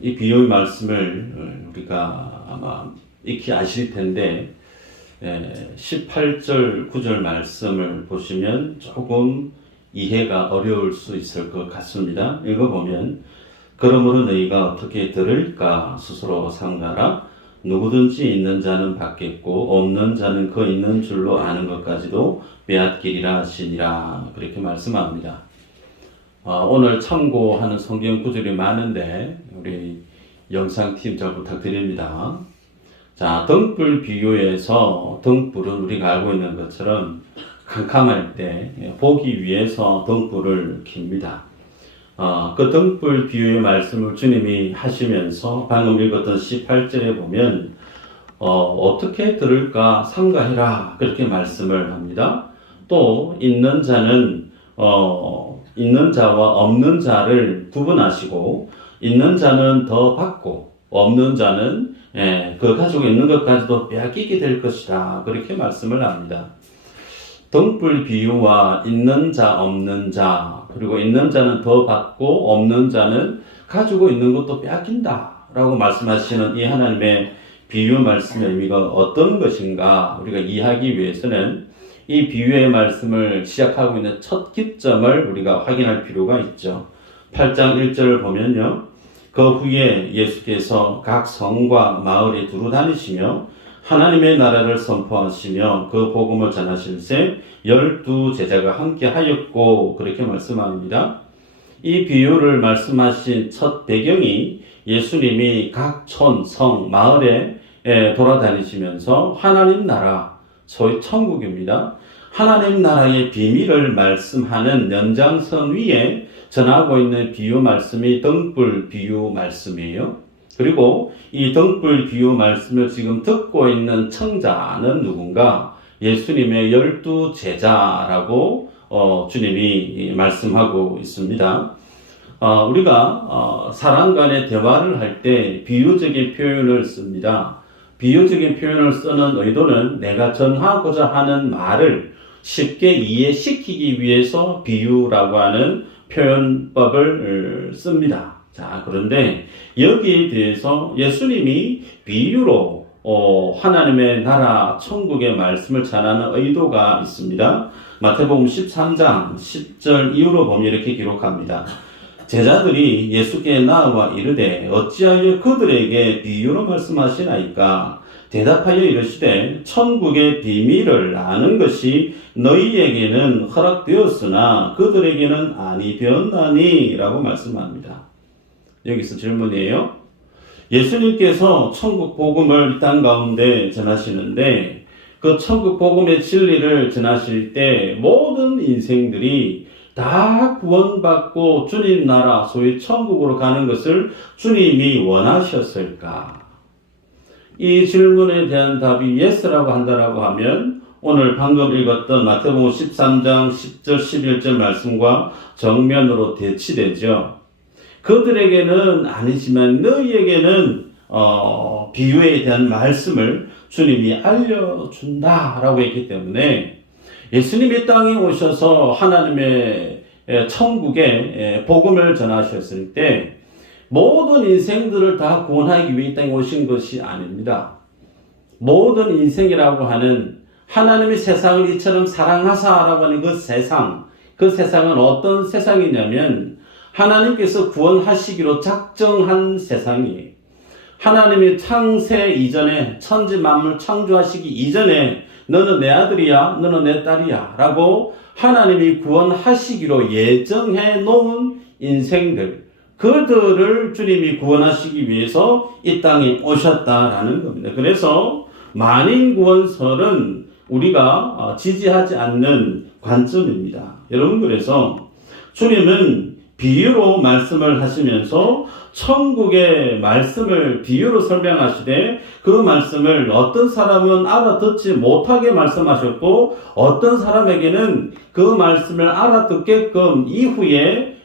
이 비유의 말씀을 우리가 아마 익히 아실 텐데 18절 9절 말씀을 보시면 조금 이해가 어려울 수 있을 것 같습니다. 읽어보면 그러므로 너희가 어떻게 들을까 스스로 삼가라. 누구든지 있는 자는 받겠고 없는 자는 그 있는 줄로 아는 것까지도 빼앗기리라 하시니라. 그렇게 말씀합니다. 오늘 참고하는 성경 구절이 많은데 우리 영상팀 잘 부탁드립니다. 자, 등불 비유에서 등불은 우리가 알고 있는 것처럼 캄캄할 때 보기 위해서 등불을 켭니다. 그 등불 비유의 말씀을 주님이 하시면서 방금 읽었던 18절에 보면 어떻게 들을까 삼가해라 그렇게 말씀을 합니다. 또 있는 자는 있는 자와 없는 자를 구분하시고 있는 자는 더 받고 없는 자는 그 가지고 있는 것까지도 빼앗기게 될 것이다 그렇게 말씀을 합니다. 등불 비유와 있는 자 없는 자 그리고 있는 자는 더 받고 없는 자는 가지고 있는 것도 빼앗긴다 라고 말씀하시는 이 하나님의 비유 말씀의 의미가 어떤 것인가 우리가 이해하기 위해서는 이 비유의 말씀을 시작하고 있는 첫 기점을 우리가 확인할 필요가 있죠. 8장 1절을 보면요. 그 후에 예수께서 각 성과 마을에 두루 다니시며 하나님의 나라를 선포하시며 그 복음을 전하실새 12 제자가 함께 하였고 그렇게 말씀합니다. 이 비유를 말씀하신 첫 배경이 예수님이 각 촌, 성, 마을에 돌아다니시면서 하나님 나라, 소위 천국입니다. 하나님 나라의 비밀을 말씀하는 연장선 위에 전하고 있는 비유 말씀이 등불 비유 말씀이에요. 그리고 이 등불 비유 말씀을 지금 듣고 있는 청자는 누군가? 예수님의 12 제자라고 주님이 말씀하고 있습니다. 우리가 사람 간의 대화를 할 때 비유적인 표현을 씁니다. 비유적인 표현을 쓰는 의도는 내가 전하고자 하는 말을 쉽게 이해시키기 위해서 비유라고 하는 표현법을 씁니다. 자, 그런데 여기에 대해서 예수님이 비유로 하나님의 나라 천국의 말씀을 전하는 의도가 있습니다. 마태복음 13장 10절 이후로 보면 이렇게 기록합니다. 제자들이 예수께 나와 이르되 어찌하여 그들에게 비유로 말씀하시나이까? 대답하여 이르시되 천국의 비밀을 아는 것이 너희에게는 허락되었으나 그들에게는 아니 되었나니 라고 말씀합니다. 여기서 질문이에요. 예수님께서 천국 복음을 이 땅 가운데 전하시는데 그 천국 복음의 진리를 전하실 때 모든 인생들이 다 구원받고 주님 나라 소위 천국으로 가는 것을 주님이 원하셨을까? 이 질문에 대한 답이 yes라고 한다라고 하면 오늘 방금 읽었던 마태복음 13장 10절 11절 말씀과 정면으로 대치되죠. 그들에게는 아니지만 너희에게는 비유에 대한 말씀을 주님이 알려준다라고 했기 때문에 예수님이 땅에 오셔서 하나님의 천국의 복음을 전하셨을 때 모든 인생들을 다 구원하기 위해 이 땅에 오신 것이 아닙니다. 모든 인생이라고 하는 하나님이 세상을 이처럼 사랑하사라고 하는 그 세상은 어떤 세상이냐면 하나님께서 구원하시기로 작정한 세상이에요. 하나님이 창세 이전에 천지 만물 창조하시기 이전에 너는 내 아들이야, 너는 내 딸이야 라고 하나님이 구원하시기로 예정해 놓은 인생들, 그들을 주님이 구원하시기 위해서 이 땅에 오셨다라는 겁니다. 그래서 만인구원설은 우리가 지지하지 않는 관점입니다. 여러분, 그래서 주님은 비유로 말씀을 하시면서 천국의 말씀을 비유로 설명하시되 그 말씀을 어떤 사람은 알아듣지 못하게 말씀하셨고 어떤 사람에게는 그 말씀을 알아듣게끔 이후에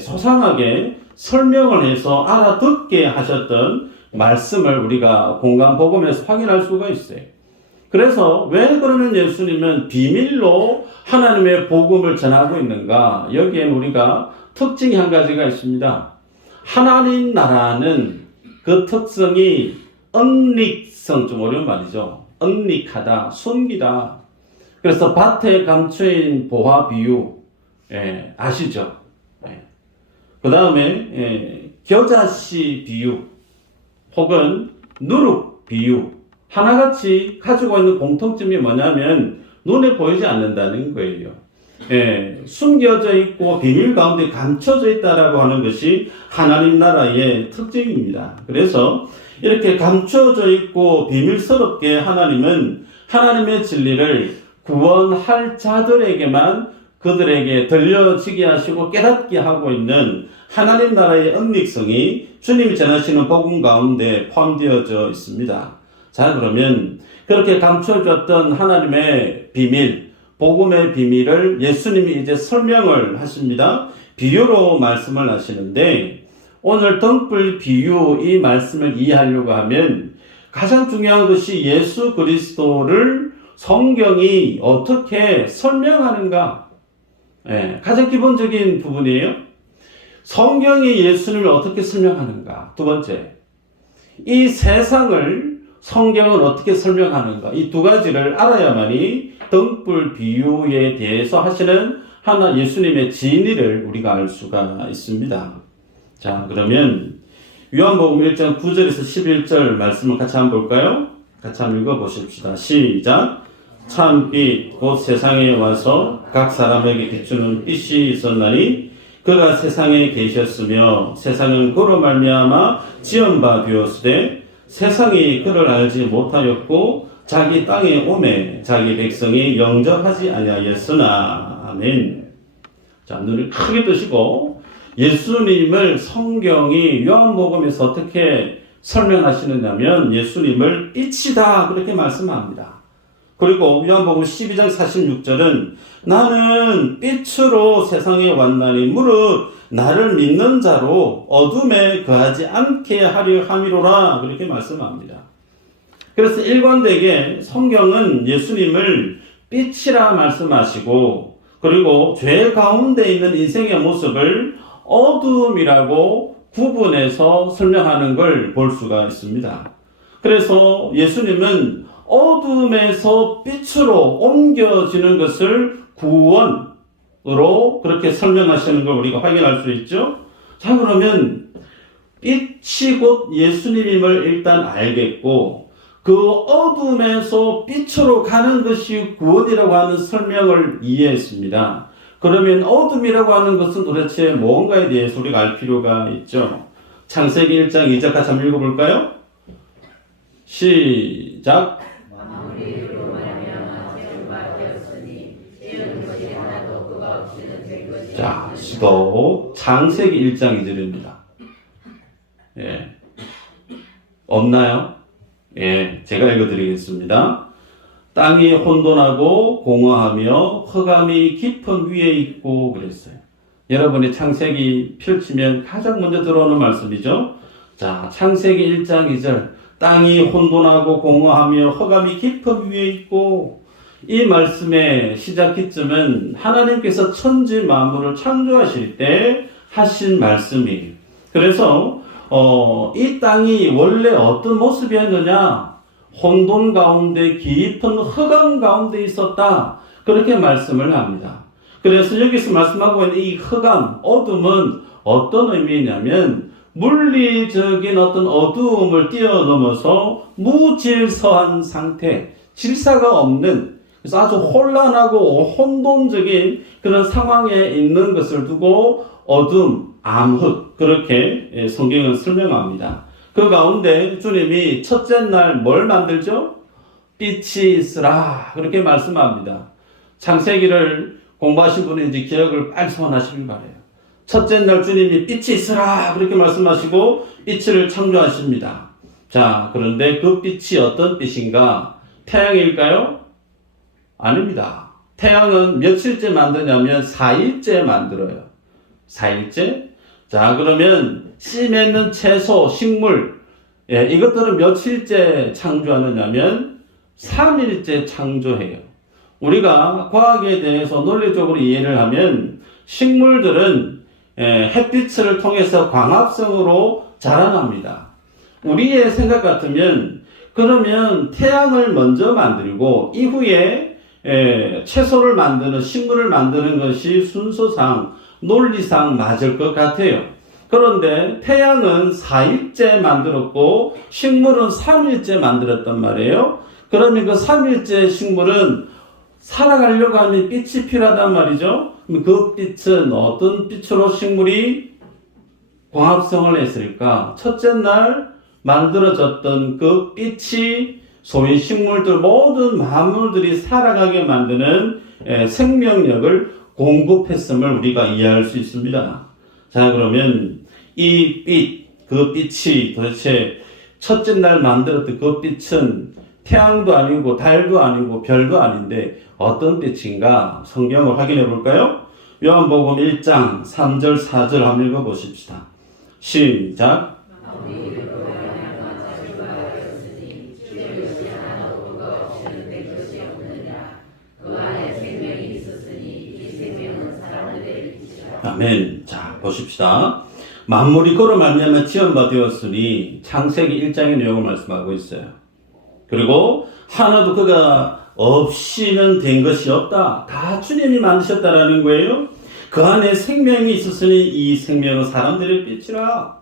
소상하게 설명을 해서 알아듣게 하셨던 말씀을 우리가 공간복음에서 확인할 수가 있어요. 그래서 왜 그러면 예수님은 비밀로 하나님의 복음을 전하고 있는가? 여기엔 우리가 특징이 한 가지가 있습니다. 하나님 나라는 그 특성이 은닉성, 좀 어려운 말이죠. 은닉하다, 숨기다. 그래서 밭에 감추인 보화 비유, 아시죠? 그 다음에 겨자씨 비유 혹은 누룩 비유, 하나같이 가지고 있는 공통점이 뭐냐면 눈에 보이지 않는다는 거예요. 숨겨져 있고 비밀 가운데 감춰져 있다라고 하는 것이 하나님 나라의 특징입니다. 그래서 이렇게 감춰져 있고 비밀스럽게 하나님은 하나님의 진리를 구원할 자들에게만 그들에게 들려지게 하시고 깨닫게 하고 있는 하나님 나라의 은닉성이 주님이 전하시는 복음 가운데 포함되어져 있습니다. 자, 그러면 그렇게 감춰졌던 하나님의 비밀, 복음의 비밀을 예수님이 이제 설명을 하십니다. 비유로 말씀을 하시는데, 오늘 등불 비유 이 말씀을 이해하려고 하면 가장 중요한 것이 예수 그리스도를 성경이 어떻게 설명하는가, 가장 기본적인 부분이에요. 성경이 예수님을 어떻게 설명하는가. 두 번째, 이 세상을 성경은 어떻게 설명하는가. 이 두 가지를 알아야만이 등불 비유에 대해서 하시는 하나 예수님의 진리를 우리가 알 수가 있습니다. 자, 그러면 요한복음 1장 9절에서 11절 말씀을 같이 한번 볼까요? 같이 한번 읽어보십시다. 시작. 참빛 곧 세상에 와서 각 사람에게 비추는 빛이 있었나니 그가 세상에 계셨으며 세상은 그로 말미암아 지은 바 되었으되 세상이 그를 알지 못하였고 자기 땅에 오매 자기 백성이 영접하지 아니하였으나. 아멘. 자, 눈을 크게 뜨시고 예수님을 성경이 요한복음에서 어떻게 설명하시느냐면 예수님을 빛이다 그렇게 말씀합니다. 그리고 요한복음 12장 46절은 나는 빛으로 세상에 왔나니 무릇 나를 믿는 자로 어둠에 거하지 않게 하려 함이로라 그렇게 말씀합니다. 그래서 일관되게 성경은 예수님을 빛이라 말씀하시고 그리고 죄 가운데 있는 인생의 모습을 어둠이라고 구분해서 설명하는 걸 볼 수가 있습니다. 그래서 예수님은 어둠에서 빛으로 옮겨지는 것을 구원으로 그렇게 설명하시는 걸 우리가 확인할 수 있죠. 자, 그러면 빛이 곧 예수님임을 일단 알겠고 그 어둠에서 빛으로 가는 것이 구원이라고 하는 설명을 이해했습니다. 그러면 어둠이라고 하는 것은 도대체 뭔가에 대해서 우리가 알 필요가 있죠. 창세기 1장 2절 같이 한번 읽어볼까요? 시작. 자, 시도 창세기 1장 2절입니다. 없나요? 제가 읽어드리겠습니다. 땅이 혼돈하고 공허하며 흑암이 깊은 위에 있고 그랬어요. 여러분이 창세기 펼치면 가장 먼저 들어오는 말씀이죠. 자, 창세기 1장 2절 땅이 혼돈하고 공허하며 흑암이 깊은 위에 있고, 이 말씀의 시작 기점은 하나님께서 천지 만물을 창조하실 때 하신 말씀이에요. 그래서 이 땅이 원래 어떤 모습이었느냐? 혼돈 가운데 깊은 흑암 가운데 있었다. 그렇게 말씀을 합니다. 그래서 여기서 말씀하고 있는 이 흑암, 어둠은 어떤 의미냐면 물리적인 어떤 어두움을 뛰어넘어서 무질서한 상태, 질서가 없는, 그래서 아주 혼란하고 혼돈적인 그런 상황에 있는 것을 두고 어둠, 암흑, 그렇게 성경은 설명합니다. 그 가운데 주님이 첫째 날 뭘 만들죠? 빛이 있으라 그렇게 말씀합니다. 창세기를 공부하신 분은 이제 기억을 빨리 소환하시길 바래요. 첫째 날 주님이 빛이 있으라 그렇게 말씀하시고 빛을 창조하십니다. 자, 그런데 그 빛이 어떤 빛인가? 태양일까요? 아닙니다. 태양은 며칠째 만드냐면 4일째 만들어요. 4일째? 자, 그러면 씨 맺는 채소, 식물, 이것들은 며칠째 창조하느냐면 3일째 창조해요. 우리가 과학에 대해서 논리적으로 이해를 하면 식물들은 햇빛을 통해서 광합성으로 자라납니다. 우리의 생각 같으면 그러면 태양을 먼저 만들고 이후에 채소를 만드는 식물을 만드는 것이 순서상 논리상 맞을 것 같아요. 그런데 태양은 4일째 만들었고 식물은 3일째 만들었단 말이에요. 그러면 그 3일째 식물은 살아가려고 하면 빛이 필요하단 말이죠. 그 빛은 어떤 빛으로 식물이 광합성을 했을까? 첫째 날 만들어졌던 그 빛이 소위 식물들 모든 만물들이 살아가게 만드는 생명력을 공급했음을 우리가 이해할 수 있습니다. 자, 그러면 이 빛, 그 빛이 도대체 첫째 날 만들었던 그 빛은 태양도 아니고 달도 아니고 별도 아닌데 어떤 빛인가? 성경을 확인해 볼까요? 요한복음 1장 3절 4절 한번 읽어 보십시다. 시작. 아멘. 자, 보십시다. 만물이 그로 말미암아 지음바 되었으니 창세기 1장의 내용을 말씀하고 있어요. 그리고 하나도 그가 없이는 된 것이 없다. 다 주님이 만드셨다라는 거예요. 그 안에 생명이 있었으니 이 생명은 사람들의 빛이라.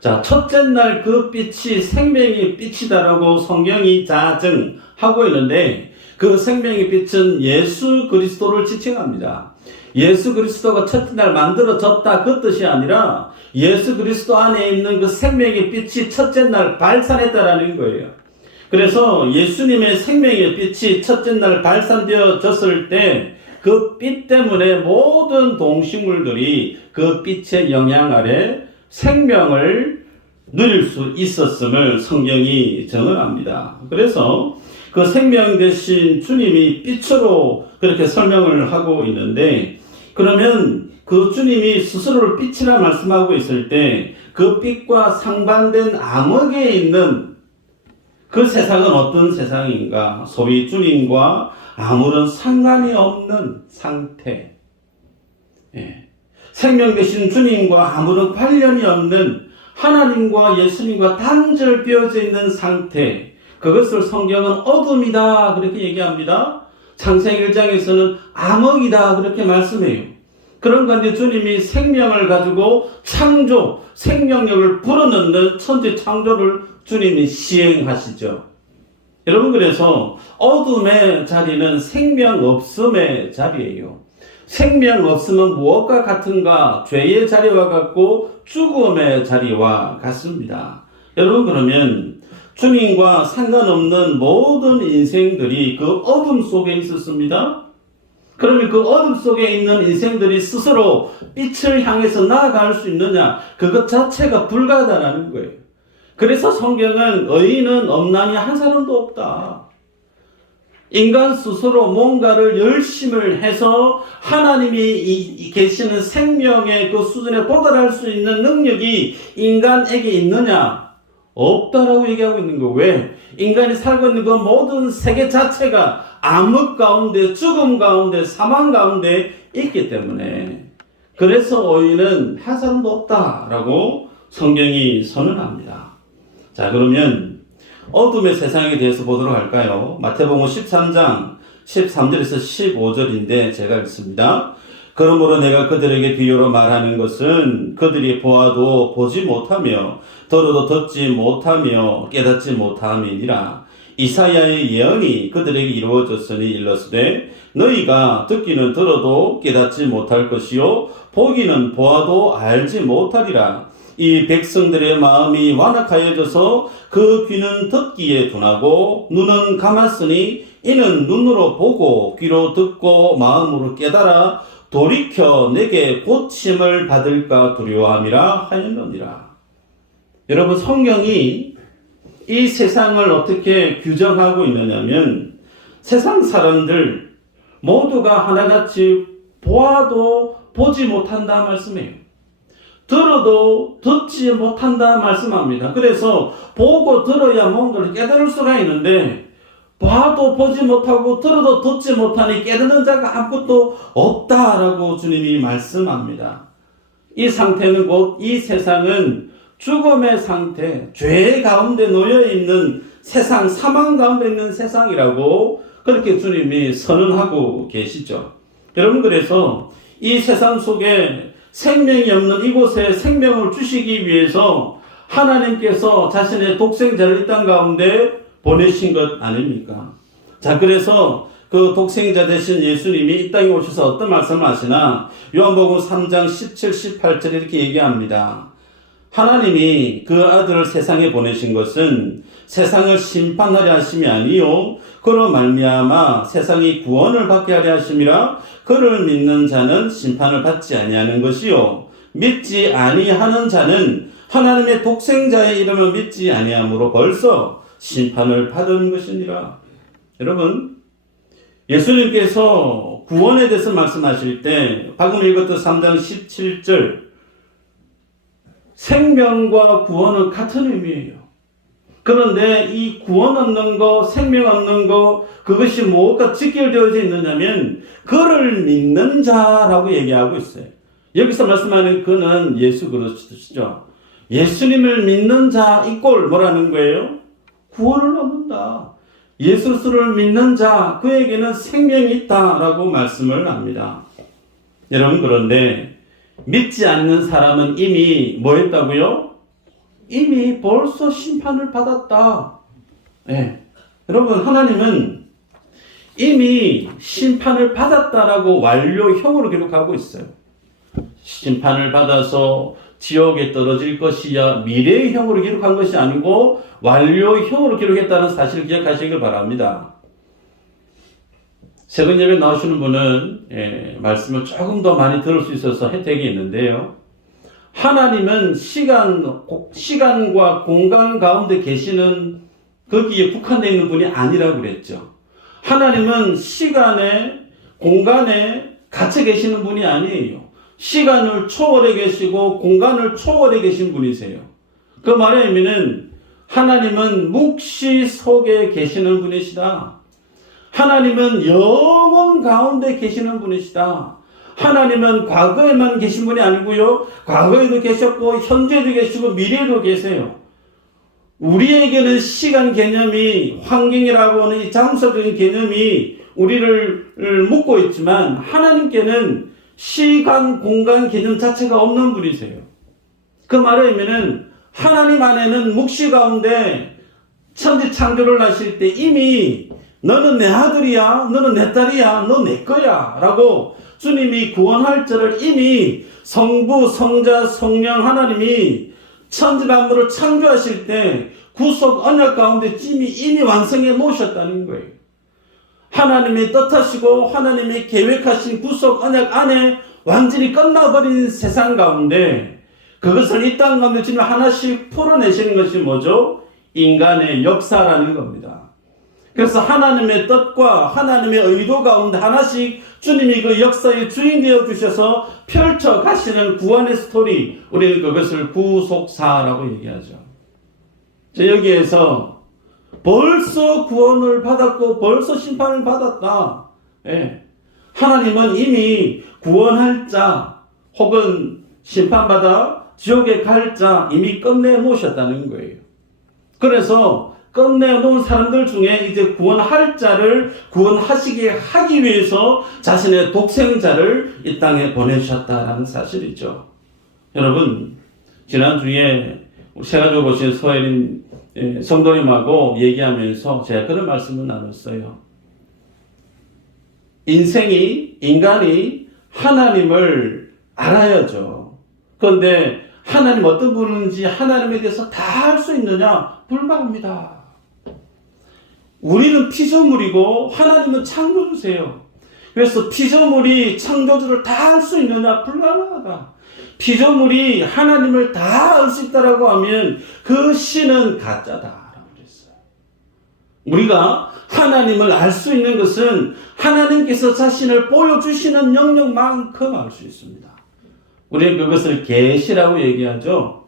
자, 첫째 날 그 빛이 생명의 빛이다라고 성경이 자증하고 있는데 그 생명의 빛은 예수 그리스도를 지칭합니다. 예수 그리스도가 첫째 날 만들어졌다 그 뜻이 아니라 예수 그리스도 안에 있는 그 생명의 빛이 첫째 날 발산했다라는 거예요. 그래서 예수님의 생명의 빛이 첫째 날 발산되어졌을 때 그 빛 때문에 모든 동식물들이 그 빛의 영향 아래 생명을 누릴 수 있었음을 성경이 증언합니다. 그래서 그 생명 대신 주님이 빛으로 그렇게 설명을 하고 있는데 그러면 그 주님이 스스로를 빛이라 말씀하고 있을 때 그 빛과 상반된 암흑에 있는 그 세상은 어떤 세상인가? 소위 주님과 아무런 상관이 없는 상태. 생명 되신 주님과 아무런 관련이 없는 하나님과 예수님과 단절되어져 있는 상태. 그것을 성경은 어둠이다 그렇게 얘기합니다. 창세기 1장에서는 암흑이다 그렇게 말씀해요. 그런 가운데 주님이 생명을 가지고 창조, 생명력을 불어넣는 천지 창조를 주님이 시행하시죠. 여러분, 그래서 어둠의 자리는 생명 없음의 자리예요. 생명 없음은 무엇과 같은가? 죄의 자리와 같고 죽음의 자리와 같습니다. 여러분, 그러면 주님과 상관없는 모든 인생들이 그 어둠 속에 있었습니다. 그러면 그 어둠 속에 있는 인생들이 스스로 빛을 향해서 나아갈 수 있느냐? 그것 자체가 불가하다는 거예요. 그래서 성경은 의인은 없나니 한 사람도 없다. 인간 스스로 뭔가를 열심을 해서 하나님이 계시는 생명의 그 수준에 도달할 수 있는 능력이 인간에게 있느냐? 없다라고 얘기하고 있는 거. 왜? 인간이 살고 있는 그 모든 세계 자체가 암흑 가운데, 죽음 가운데, 사망 가운데 있기 때문에 그래서 의인은 한 사람도 없다라고 성경이 선언합니다. 자, 그러면 어둠의 세상에 대해서 보도록 할까요? 마태복음 13장 13절에서 15절인데 제가 읽습니다. 그러므로 내가 그들에게 비유로 말하는 것은 그들이 보아도 보지 못하며 들어도 듣지 못하며 깨닫지 못함이니라. 이사야의 예언이 그들에게 이루어졌으니 일렀으되 너희가 듣기는 들어도 깨닫지 못할 것이요 보기는 보아도 알지 못하리라. 이 백성들의 마음이 완악하여져서 그 귀는 듣기에 둔하고 눈은 감았으니 이는 눈으로 보고 귀로 듣고 마음으로 깨달아 돌이켜 내게 고침을 받을까 두려워함이라 하였느니라. 여러분, 성경이 이 세상을 어떻게 규정하고 있느냐면 세상 사람들 모두가 하나같이 보아도 보지 못한다 말씀해요. 들어도 듣지 못한다 말씀합니다. 그래서 보고 들어야 뭔가를 깨달을 수가 있는데 봐도 보지 못하고 들어도 듣지 못하니 깨닫는 자가 아무것도 없다라고 주님이 말씀합니다. 이 상태는 곧 이 세상은 죽음의 상태, 죄 가운데 놓여 있는 세상, 사망 가운데 있는 세상이라고 그렇게 주님이 선언하고 계시죠. 여러분, 그래서 이 세상 속에 생명이 없는 이곳에 생명을 주시기 위해서 하나님께서 자신의 독생자를 이 땅 가운데 보내신 것 아닙니까? 자, 그래서 그 독생자 되신 예수님이 이 땅에 오셔서 어떤 말씀을 하시나? 요한복음 3장 17, 18절 이렇게 얘기합니다. 하나님이 그 아들을 세상에 보내신 것은 세상을 심판하려 하심이 아니요 그로 말미암아 세상이 구원을 받게 하려 하심이라. 그를 믿는 자는 심판을 받지 아니하는 것이요 믿지 아니하는 자는 하나님의 독생자의 이름을 믿지 아니함으로 벌써 심판을 받은 것이니라. 여러분, 예수님께서 구원에 대해서 말씀하실 때 방금 읽었던 3장 17절 생명과 구원은 같은 의미예요. 그런데 이 구원 얻는 거, 생명 얻는 거, 그것이 무엇과 직결되어져 있느냐면 그를 믿는 자라고 얘기하고 있어요. 여기서 말씀하는 그는 예수 그리스도시죠. 예수님을 믿는 자 이꼴 뭐라는 거예요? 구원을 얻는다. 예수를 믿는 자, 그에게는 생명이 있다라고 말씀을 합니다. 여러분, 그런데 믿지 않는 사람은 이미 뭐 했다고요? 이미 벌써 심판을 받았다. 네. 여러분, 하나님은 이미 심판을 받았다라고 완료형으로 기록하고 있어요. 심판을 받아서 지옥에 떨어질 것이야 미래형으로 기록한 것이 아니고 완료형으로 기록했다는 사실을 기억하시길 바랍니다. 새벽 예배 나오시는 분은 말씀을 조금 더 많이 들을 수 있어서 혜택이 있는데요. 하나님은 시간과 공간 가운데 계시는 거기에 국한되어 있는 분이 아니라고 그랬죠. 하나님은 시간에 공간에 갇혀 계시는 분이 아니에요. 시간을 초월해 계시고 공간을 초월해 계신 분이세요. 그 말의 의미는 하나님은 묵시 속에 계시는 분이시다. 하나님은 영원 가운데 계시는 분이시다. 하나님은 과거에만 계신 분이 아니고요. 과거에도 계셨고 현재도 계시고 미래도 계세요. 우리에게는 시간 개념이 환경이라고 하는 이 장소적인 개념이 우리를 묶고 있지만 하나님께는 시간, 공간 개념 자체가 없는 분이세요. 그 말의 의미는 하나님 안에는 묵시 가운데 천지 창조를 하실 때 이미 너는 내 아들이야, 너는 내 딸이야, 너 내 거야 라고 주님이 구원할 자를 이미 성부, 성자, 성령 하나님이 천지 만물을 창조하실 때 구속 언약 가운데 이미 완성해 놓으셨다는 거예요. 하나님이 뜻하시고 하나님이 계획하신 구속 언약 안에 완전히 끝나버린 세상 가운데 그것을 이 땅 가운데 주님 하나씩 풀어내시는 것이 뭐죠? 인간의 역사라는 겁니다. 그래서 하나님의 뜻과 하나님의 의도 가운데 하나씩 주님이 그 역사의 주인 되어 주셔서 펼쳐 가시는 구원의 스토리, 우리는 그것을 구속사라고 얘기하죠. 여기에서 벌써 구원을 받았고 벌써 심판을 받았다. 예. 하나님은 이미 구원할 자 혹은 심판받아 지옥에 갈 자 이미 끝내 놓으셨다는 거예요. 그래서 끝내 놓은 사람들 중에 이제 구원할 자를 구원하시게 하기 위해서 자신의 독생자를 이 땅에 보내주셨다는 사실이죠. 여러분, 지난주에 세가지고 오신 서혜린 성도님하고 얘기하면서 제가 그런 말씀을 나눴어요. 인간이 하나님을 알아야죠. 그런데 하나님 어떤 분인지 하나님에 대해서 다 알 수 있느냐? 불가합니다. 우리는 피조물이고 하나님은 창조주세요. 그래서 피조물이 창조주를 다 알 수 있느냐? 불가능하다. 피조물이 하나님을 다 알 수 있다라고 하면 그 신은 가짜다라고 그랬어요. 우리가 하나님을 알 수 있는 것은 하나님께서 자신을 보여주시는 영역만큼 알 수 있습니다. 우리는 그것을 계시라고 얘기하죠.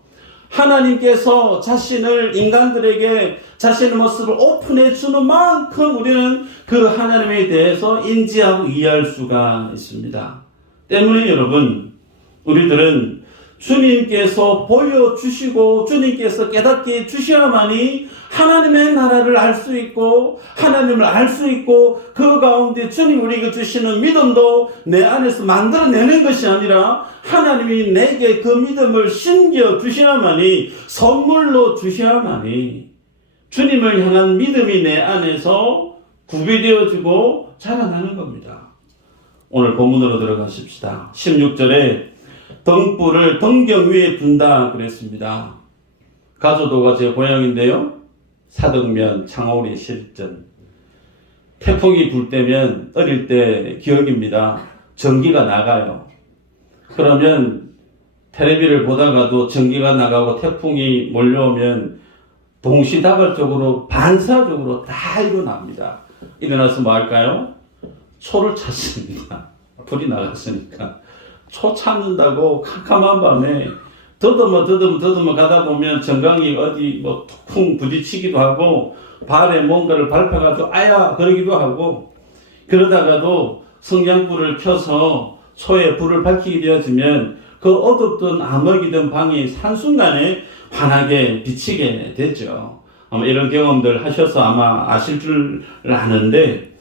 하나님께서 자신을 인간들에게 자신의 모습을 오픈해 주는 만큼 우리는 그 하나님에 대해서 인지하고 이해할 수가 있습니다. 때문에 여러분, 우리들은 주님께서 보여주시고 주님께서 깨닫게 주셔야만이 하나님의 나라를 알 수 있고 하나님을 알 수 있고 그 가운데 주님 우리에게 주시는 믿음도 내 안에서 만들어내는 것이 아니라 하나님이 내게 그 믿음을 심겨 주셔야만이 선물로 주셔야만이 주님을 향한 믿음이 내 안에서 구비되어지고 자라나는 겁니다. 오늘 본문으로 들어가십시다. 16절에 등불을 등경 위에 둔다 그랬습니다. 가조도가 제 고향인데요. 사등면, 창오리, 실전. 태풍이 불 때면 어릴 때 기억입니다. 전기가 나가요. 그러면 텔레비를 보다가도 전기가 나가고 태풍이 몰려오면 동시다발적으로 반사적으로 다 일어납니다. 일어나서 뭐 할까요? 초를 찾습니다. 불이 나갔으니까. 초 찾는다고 캄캄한 밤에 더듬어 가다 보면 정강이 어디 뭐 툭 부딪히기도 하고 발에 뭔가를 밟아가지고 아야 그러기도 하고 그러다가도 성냥불을 켜서 초에 불을 밝히게 되어지면 그 어둡던 암흑이던 방이 한순간에 환하게 비치게 되죠. 아마 이런 경험들 하셔서 아마 아실 줄 아는데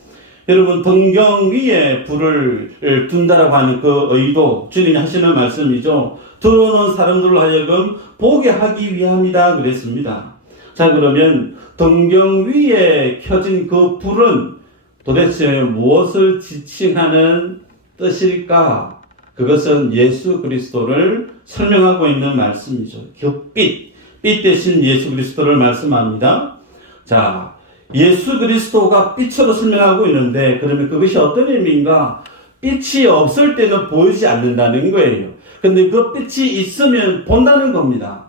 여러분 등경 위에 불을 둔다라고 하는 그 의도 주님이 하시는 말씀이죠. 들어오는 사람들로 하여금 보게 하기 위함이다 그랬습니다. 자 그러면 등경 위에 켜진 그 불은 도대체 무엇을 지칭하는 뜻일까? 그것은 예수 그리스도를 설명하고 있는 말씀이죠. 빛 대신 예수 그리스도를 말씀합니다. 자 예수 그리스도가 빛으로 설명하고 있는데 그러면 그것이 어떤 의미인가? 빛이 없을 때는 보이지 않는다는 거예요. 근데 그 빛이 있으면 본다는 겁니다.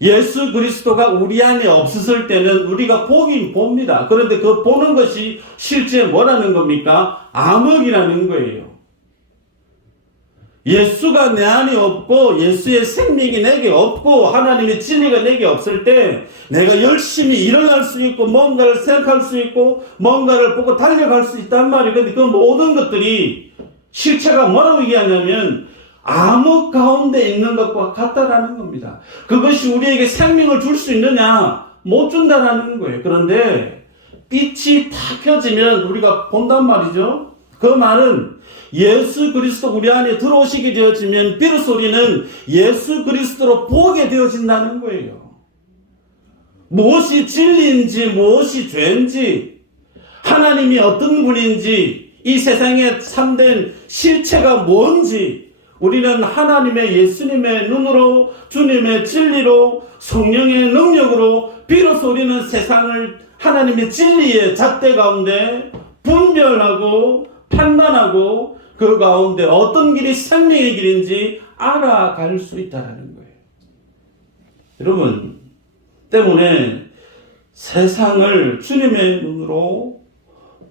예수 그리스도가 우리 안에 없었을 때는 우리가 보긴 봅니다. 그런데 그 보는 것이 실제 뭐라는 겁니까? 암흑이라는 거예요. 예수가 내 안에 없고 예수의 생명이 내게 없고 하나님의 진리가 내게 없을 때 내가 열심히 일어날 수 있고 뭔가를 생각할 수 있고 뭔가를 보고 달려갈 수 있단 말이에요. 그런데 그 모든 것들이 실체가 뭐라고 얘기하냐면 암흑 가운데 있는 것과 같다라는 겁니다. 그것이 우리에게 생명을 줄 수 있느냐? 못 준다라는 거예요. 그런데 빛이 탁 켜지면 우리가 본단 말이죠. 그 말은 예수 그리스도 우리 안에 들어오시게 되어지면 비로소 우리는 예수 그리스도로 보게 되어진다는 거예요. 무엇이 진리인지 무엇이 죄인지 하나님이 어떤 분인지 이 세상에 참된 실체가 뭔지 우리는 하나님의 예수님의 눈으로 주님의 진리로 성령의 능력으로 비로소 우리는 세상을 하나님의 진리의 잣대 가운데 분별하고 판단하고 그 가운데 어떤 길이 생명의 길인지 알아갈 수 있다는 거예요. 여러분 때문에 세상을 주님의 눈으로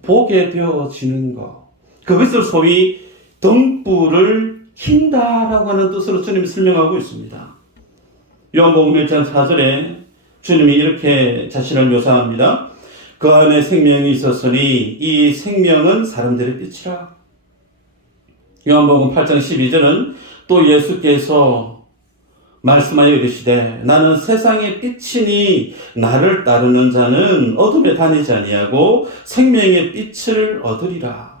보게 되어지는 것 그것을 소위 등불을 킨다라고 하는 뜻으로 주님이 설명하고 있습니다. 요한복음 1장 4절에 주님이 이렇게 자신을 묘사합니다. 그 안에 생명이 있었으니 이 생명은 사람들의 빛이라. 요한복음 8장 12절은 또 예수께서 말씀하여 이르시되 나는 세상의 빛이니 나를 따르는 자는 어둠에 다니지 아니하고 생명의 빛을 얻으리라.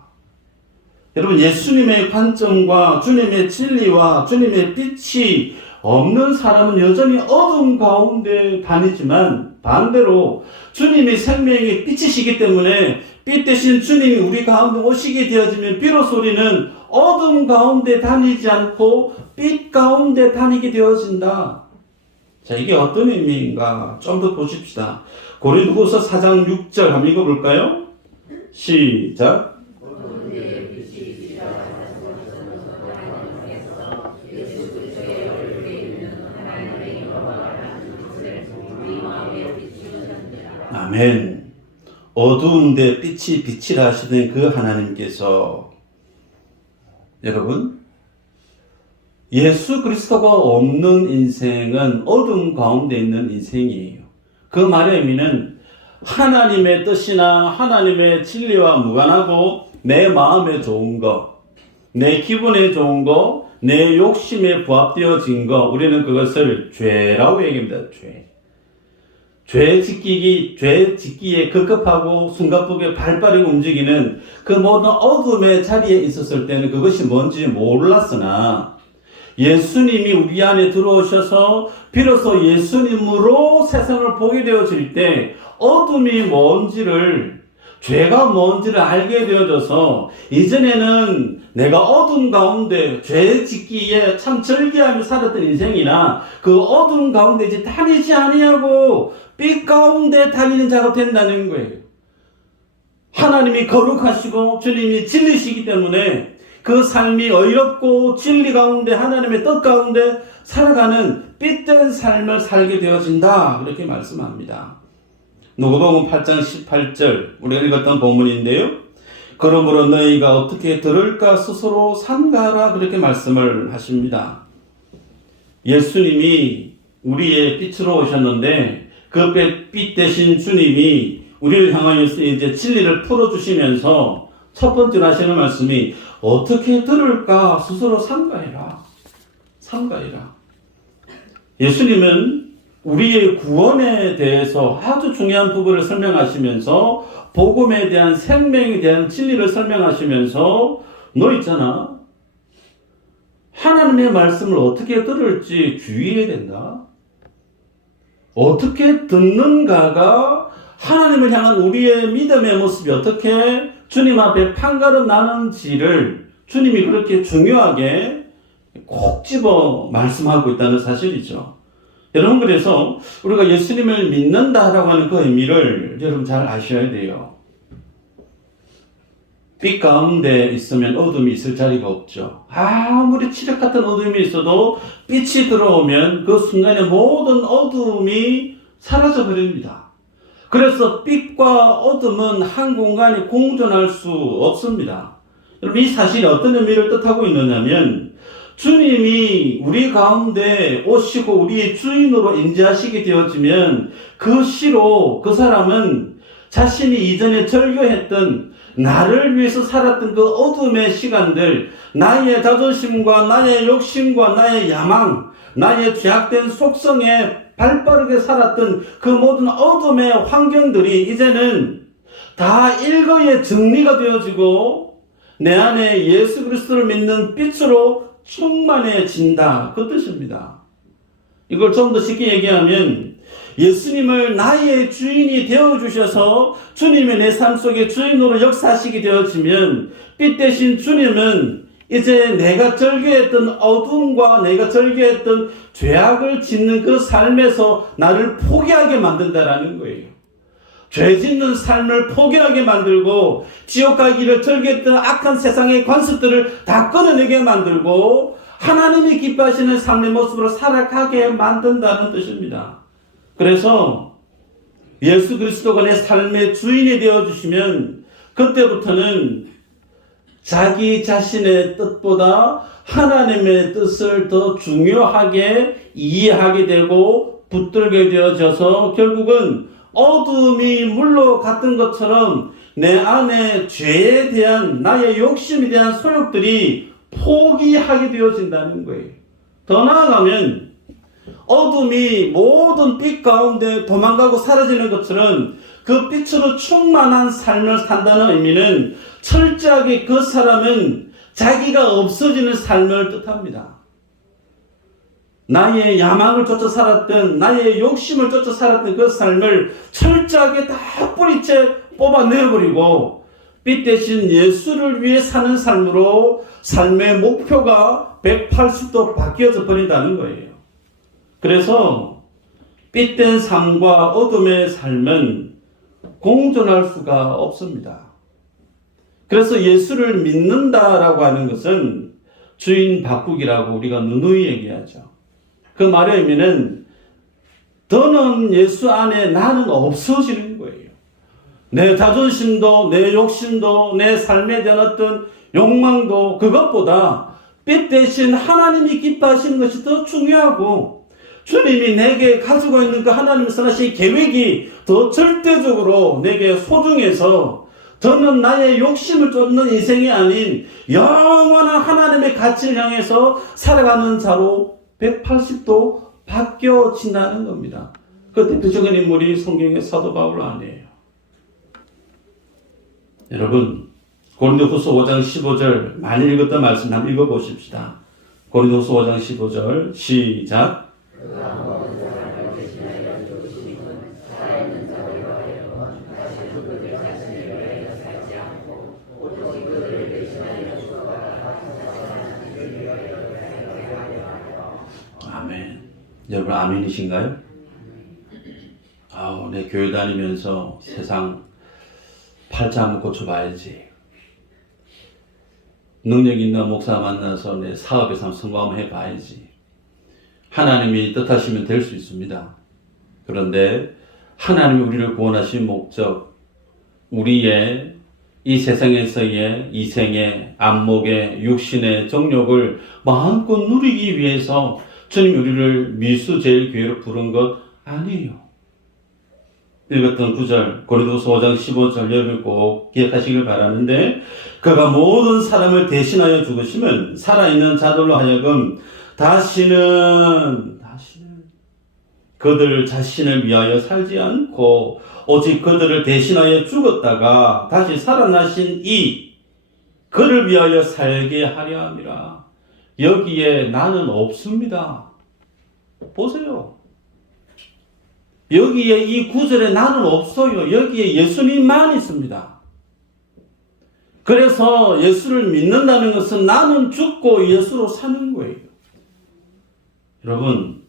여러분 예수님의 관점과 주님의 진리와 주님의 빛이 없는 사람은 여전히 어둠 가운데 다니지만 반대로 주님이 생명의 빛이시기 때문에 빛 대신 주님이 우리 가운데 오시게 되어지면 비로소 우리는 어둠 가운데 다니지 않고 빛 가운데 다니게 되어진다. 자, 이게 어떤 의미인가 좀 더 보십시다. 고린도후서 4장 6절 한번 읽어볼까요? 시작. 아멘. 어두운데 빛이 빛이라 하시던 그 하나님께서 여러분 예수 그리스도가 없는 인생은 어둠 가운데 있는 인생이에요. 그 말의 의미는 하나님의 뜻이나 하나님의 진리와 무관하고 내 마음에 좋은 거, 내 기분에 좋은 거, 내 욕심에 부합되어진 거, 우리는 그것을 죄라고 얘기합니다. 죄 짓기에 급급하고 숨가쁘게 발빠르게 움직이는 그 모든 어둠의 자리에 있었을 때는 그것이 뭔지 몰랐으나 예수님이 우리 안에 들어오셔서 비로소 예수님으로 세상을 보게 되어질 때 어둠이 뭔지를, 죄가 뭔지를 알게 되어져서 이전에는 내가 어둠 가운데 죄 짓기에 참 즐겨하며 살았던 인생이나 그 어둠 가운데 이제 다니지 아니하고 빛 가운데 다니는 자가 된다는 거예요. 하나님이 거룩하시고 주님이 진리시기 때문에 그 삶이 의롭고 진리 가운데 하나님의 뜻 가운데 살아가는 빛된 삶을 살게 되어진다. 그렇게 말씀합니다. 누가복음 8장 18절 우리가 읽었던 본문인데요. 그러므로 너희가 어떻게 들을까 스스로 삼가라 그렇게 말씀을 하십니다. 예수님이 우리의 빛으로 오셨는데 그 빛 대신 주님이 우리를 향하여서 이제 진리를 풀어주시면서 첫 번째로 하시는 말씀이 어떻게 들을까 스스로 삼가해라. 예수님은 우리의 구원에 대해서 아주 중요한 부분을 설명하시면서 복음에 대한 생명에 대한 진리를 설명하시면서 너 있잖아. 하나님의 말씀을 어떻게 들을지 주의해야 된다. 어떻게 듣는가가 하나님을 향한 우리의 믿음의 모습이 어떻게 주님 앞에 판가름 나는지를 주님이 그렇게 중요하게 꼭 집어 말씀하고 있다는 사실이죠. 여러분, 그래서 우리가 예수님을 믿는다라고 하는 그 의미를 여러분 잘 아셔야 돼요. 빛 가운데 있으면 어둠이 있을 자리가 없죠. 아무리 칠흑 같은 어둠이 있어도 빛이 들어오면 그 순간에 모든 어둠이 사라져 버립니다. 그래서 빛과 어둠은 한 공간에 공존할 수 없습니다. 여러분, 이 사실이 어떤 의미를 뜻하고 있느냐면 주님이 우리 가운데 오시고 우리의 주인으로 인자하시게 되어지면 그 시로 그 사람은 자신이 이전에 절교했던 나를 위해서 살았던 그 어둠의 시간들, 나의 자존심과 나의 욕심과 나의 야망, 나의 죄악된 속성에 발빠르게 살았던 그 모든 어둠의 환경들이 이제는 다 일거에 정리가 되어지고 내 안에 예수 그리스도를 믿는 빛으로 충만해진다. 그 뜻입니다. 이걸 좀 더 쉽게 얘기하면 예수님을 나의 주인이 되어주셔서 주님이 내 삶 속에 주인으로 역사하시게 되어지면 빛 대신 주님은 이제 내가 절개했던 어둠과 내가 절개했던 죄악을 짓는 그 삶에서 나를 포기하게 만든다라는 거예요. 죄 짓는 삶을 포기하게 만들고 지옥 가기를 절개했던 악한 세상의 관습들을 다 끊어내게 만들고 하나님이 기뻐하시는 삶의 모습으로 살아가게 만든다는 뜻입니다. 그래서 예수 그리스도가 내 삶의 주인이 되어주시면 그때부터는 자기 자신의 뜻보다 하나님의 뜻을 더 중요하게 이해하게 되고 붙들게 되어져서 결국은 어둠이 물러갔던 것처럼 내 안에 죄에 대한 나의 욕심에 대한 소욕들이 포기하게 되어진다는 거예요. 더 나아가면 어둠이 모든 빛 가운데 도망가고 사라지는 것처럼 그 빛으로 충만한 삶을 산다는 의미는 철저하게 그 사람은 자기가 없어지는 삶을 뜻합니다. 나의 야망을 쫓아 살았던, 나의 욕심을 쫓아 살았던 그 삶을 철저하게 다 뿌리째 뽑아내버리고 빛 대신 예수를 위해 사는 삶으로 삶의 목표가 180도 바뀌어져 버린다는 거예요. 그래서 빛된 삶과 어둠의 삶은 공존할 수가 없습니다. 그래서 예수를 믿는다라고 하는 것은 주인 바꾸기라고 우리가 누누이 얘기하죠. 그 말의 의미는 더는 예수 안에 나는 없어지는 거예요. 내 자존심도 내 욕심도 내 삶에 대한 어떤 욕망도 그것보다 빛 대신 하나님이 기뻐하시는 것이 더 중요하고 주님이 내게 가지고 있는 그 하나님의 선하신 계획이 더 절대적으로 내게 소중해서 저는 나의 욕심을 쫓는 인생이 아닌 영원한 하나님의 가치를 향해서 살아가는 자로 180도 바뀌어진다는 겁니다. 그 대표적인 인물이 성경의 사도 바울 아니에요. 여러분, 고린도후서 5장 15절 많이 읽었던 말씀 한번 읽어보십시다. 고린도후서 5장 15절 시작. 아멘. 여러분 아멘이신가요? 내 교회 다니면서 세상 팔자 한번 고쳐봐야지. 능력 있는 목사 만나서 내 사업에서 한번 성공 한번 해봐야지. 하나님이 뜻하시면 될 수 있습니다. 그런데 하나님이 우리를 구원하신 목적, 우리의 이 세상에서의 이생의 안목의 육신의 정욕을 마음껏 누리기 위해서 주님 우리를 미수제일교회로 부른 것 아니에요. 읽었던 9절 고린도서 5장 15절 여러분 꼭 기억하시길 바라는데, 그가 모든 사람을 대신하여 죽으시면 살아있는 자들로 하여금 다시는 그들 자신을 위하여 살지 않고 오직 그들을 대신하여 죽었다가 다시 살아나신 그를 위하여 살게 하려 함이라. 여기에 나는 없습니다. 보세요. 여기에 이 구절에 나는 없어요. 여기에 예수님만 있습니다. 그래서 예수를 믿는다는 것은 나는 죽고 예수로 사는 거예요. 여러분,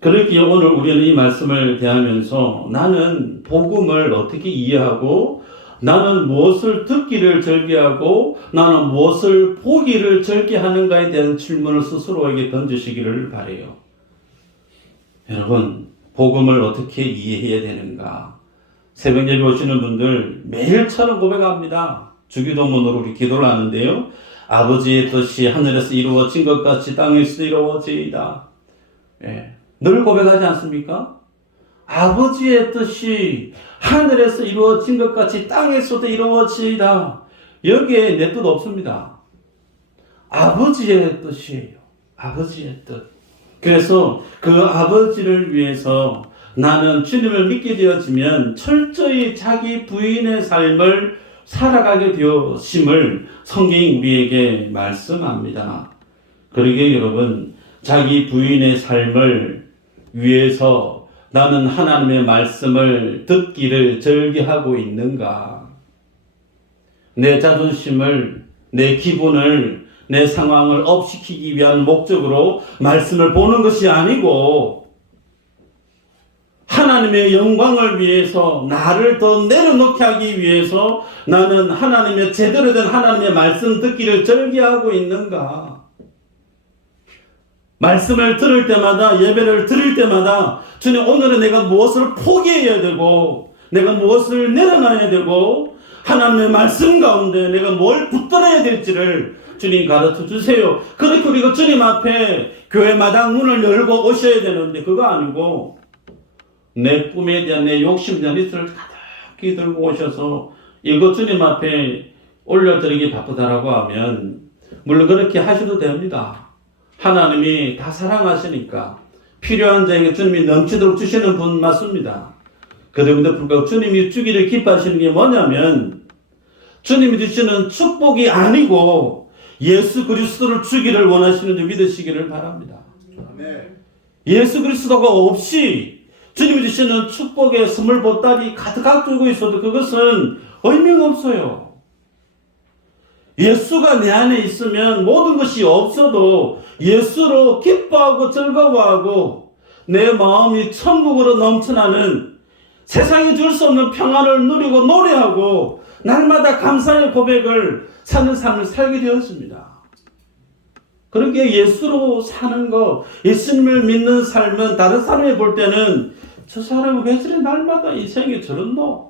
그렇게 오늘 우리는 이 말씀을 대하면서 나는 복음을 어떻게 이해하고, 나는 무엇을 듣기를 절개하고, 나는 무엇을 보기를 절개하는가에 대한 질문을 스스로에게 던지시기를 바라요. 여러분, 복음을 어떻게 이해해야 되는가? 새벽 예배 오시는 분들 매일처럼 고백합니다. 주기도문으로 우리 기도를 하는데요. 아버지의 뜻이 하늘에서 이루어진 것 같이 땅에서 이루어지이다. 늘 고백하지 않습니까? 아버지의 뜻이 하늘에서 이루어진 것 같이 땅에서도 이루어지이다. 여기에 내 뜻 없습니다. 아버지의 뜻이에요. 아버지의 뜻. 그래서 그 아버지를 위해서 나는 주님을 믿게 되어지면 철저히 자기 부인의 삶을 살아가게 되었음을 성경이 우리에게 말씀합니다. 그러게 여러분, 자기 부인의 삶을 위해서 나는 하나님의 말씀을 듣기를 절개하고 있는가? 내 자존심을, 내 기분을, 내 상황을 업시키기 위한 목적으로 말씀을 보는 것이 아니고 하나님의 영광을 위해서 나를 더 내려놓게 하기 위해서 나는 하나님의 제대로 된 하나님의 말씀 듣기를 절개하고 있는가? 말씀을 들을 때마다, 예배를 드릴 때마다 주님 오늘은 내가 무엇을 포기해야 되고 내가 무엇을 내려놔야 되고 하나님의 말씀 가운데 내가 뭘 붙들어야 될지를 주님 가르쳐 주세요. 그렇게 우리가 주님 앞에 교회 마당 문을 열고 오셔야 되는데 그거 아니고 내 꿈에 대한 내 욕심에 대한 리스트를 가득히 들고 오셔서 이거 주님 앞에 올려드리기 바쁘다라고 하면 물론 그렇게 하셔도 됩니다. 하나님이 다 사랑하시니까 필요한 자에게 주님이 넘치도록 주시는 분 맞습니다. 그런데 불구하고 주님이 주기를 기뻐하시는 게 뭐냐면 주님이 주시는 축복이 아니고 예수 그리스도를 주기를 원하시는 줄 믿으시기를 바랍니다. 예수 그리스도가 없이 주님이 주시는 축복의 선물 보따리 가득 들고 있어도 그것은 의미가 없어요. 예수가 내 안에 있으면 모든 것이 없어도 예수로 기뻐하고 즐거워하고 내 마음이 천국으로 넘쳐나는 세상이 줄 수 없는 평안을 누리고 노래하고 날마다 감사의 고백을 사는 삶을 살게 되었습니다. 그렇게 예수로 사는 것, 예수님을 믿는 삶은 다른 사람이 볼 때는 저 사람은 왜 저래 날마다 인생이 저런노?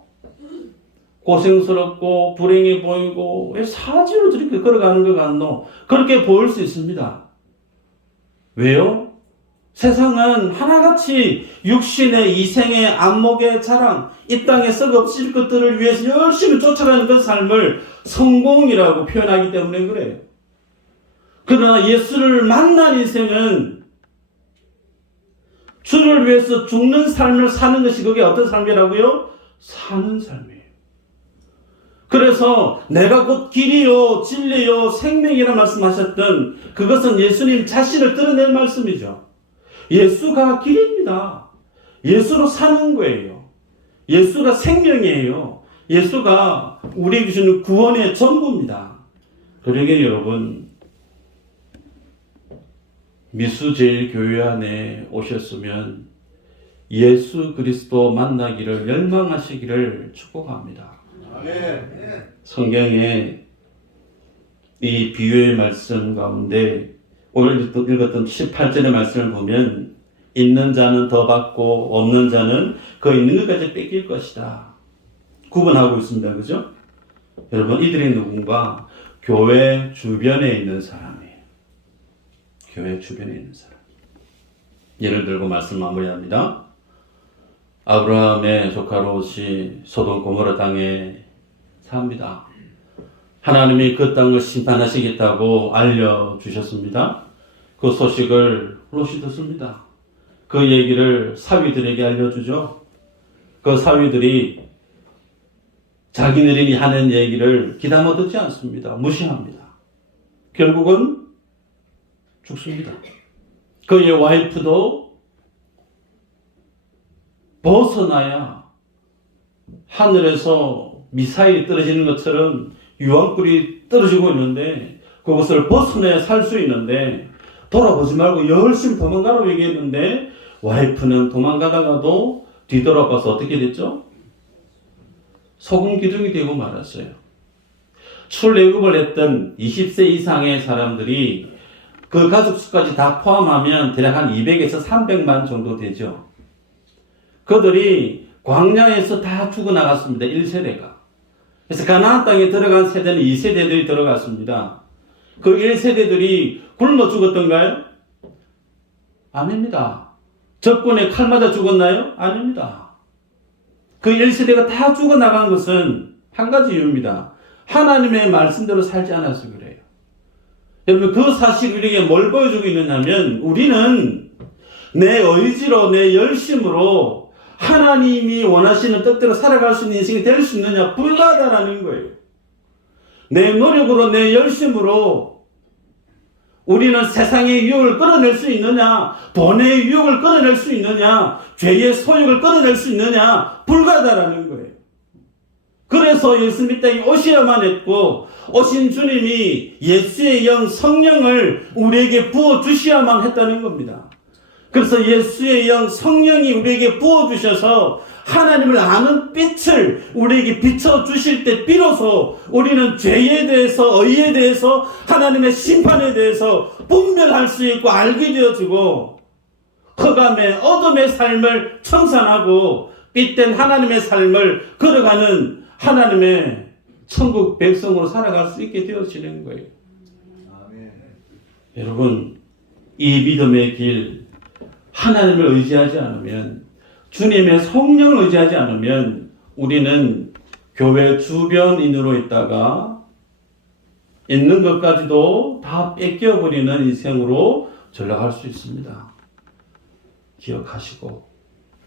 고생스럽고 불행해 보이고 왜 사지로 저렇게 걸어가는 것 같노? 그렇게 보일 수 있습니다. 왜요? 세상은 하나같이 육신의 이생의 안목의 자랑, 이 땅에 썩 없을 것들을 위해서 열심히 쫓아가는 그 삶을 성공이라고 표현하기 때문에 그래요. 그러나 예수를 만난 인생은 주를 위해서 죽는 삶을 사는 것이 그게 어떤 삶이라고요? 사는 삶이에요. 그래서 내가 곧 길이요 진리요 생명이라 말씀하셨던 그것은 예수님 자신을 드러낸 말씀이죠. 예수가 길입니다. 예수로 사는 거예요. 예수가 생명이에요. 예수가 우리에게 주는 구원의 전부입니다. 그러게 여러분, 미수제일교회 안에 오셨으면 예수 그리스도 만나기를 열망하시기를 축복합니다. 성경에 이 비유의 말씀 가운데 오늘 읽었던 18절의 말씀을 보면 있는 자는 더 받고 없는 자는 그 있는 것까지 뺏길 것이다. 구분하고 있습니다. 그죠? 여러분, 이들이 누군가? 교회 주변에 있는 사람이에요. 교회 주변에 있는 사람. 예를 들고 말씀 마무리합니다. 아브라함의 조카 롯이 소돔 고모라 땅에 삽니다. 하나님이 그 땅을 심판하시겠다고 알려주셨습니다. 그 소식을 롯이 듣습니다. 그 얘기를 사위들에게 알려주죠. 그 사위들이 자기네들이 하는 얘기를 귀담아 듣지 않습니다. 무시합니다. 결국은 죽습니다. 그의 와이프도 벗어나야 하늘에서 미사일이 떨어지는 것처럼 유황불이 떨어지고 있는데 그것을 벗어나야 살 수 있는데 돌아보지 말고 열심히 도망가라고 얘기했는데 와이프는 도망가다가도 뒤돌아봐서 어떻게 됐죠? 소금 기둥이 되고 말았어요. 출애굽을 했던 20세 이상의 사람들이 그 가족 수까지 다 포함하면 대략 한 200에서 300만 정도 되죠. 그들이 광야에서 다 죽어나갔습니다. 1세대가. 그래서 가나안 땅에 들어간 세대는 2세대들이 들어갔습니다. 그 1세대들이 굶어 죽었던가요? 아닙니다. 적군의 칼 맞아 죽었나요? 아닙니다. 그 1세대가 다 죽어나간 것은 한 가지 이유입니다. 하나님의 말씀대로 살지 않아서 그래요. 여러분, 그 사실이 우리에게 뭘 보여주고 있느냐면 우리는 내 의지로 내 열심으로 하나님이 원하시는 뜻대로 살아갈 수 있는 인생이 될 수 있느냐? 불가하다라는 거예요. 내 노력으로 내 열심으로 우리는 세상의 유혹을 끌어낼 수 있느냐? 돈의 유혹을 끌어낼 수 있느냐? 죄의 소욕을 끌어낼 수 있느냐? 불가하다라는 거예요. 그래서 예수님 이 땅에 오셔야만 했고 오신 주님이 예수의 영 성령을 우리에게 부어주셔야만 했다는 겁니다. 그래서 예수의 영 성령이 우리에게 부어주셔서 하나님을 아는 빛을 우리에게 비춰주실 때 비로소 우리는 죄에 대해서 의에 대해서 하나님의 심판에 대해서 분별할 수 있고 알게 되어지고 흑암의 어둠의 삶을 청산하고 빛된 하나님의 삶을 걸어가는 하나님의 천국 백성으로 살아갈 수 있게 되어지는 거예요. 아멘. 여러분, 이 믿음의 길 하나님을 의지하지 않으면 주님의 성령을 의지하지 않으면 우리는 교회 주변인으로 있다가 있는 것까지도 다 뺏겨버리는 인생으로 전락할 수 있습니다. 기억하시고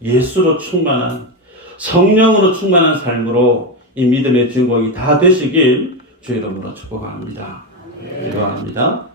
예수로 충만한 성령으로 충만한 삶으로 이 믿음의 주인공이 다 되시길 주의 이름으로 축복합니다. 기도합니다.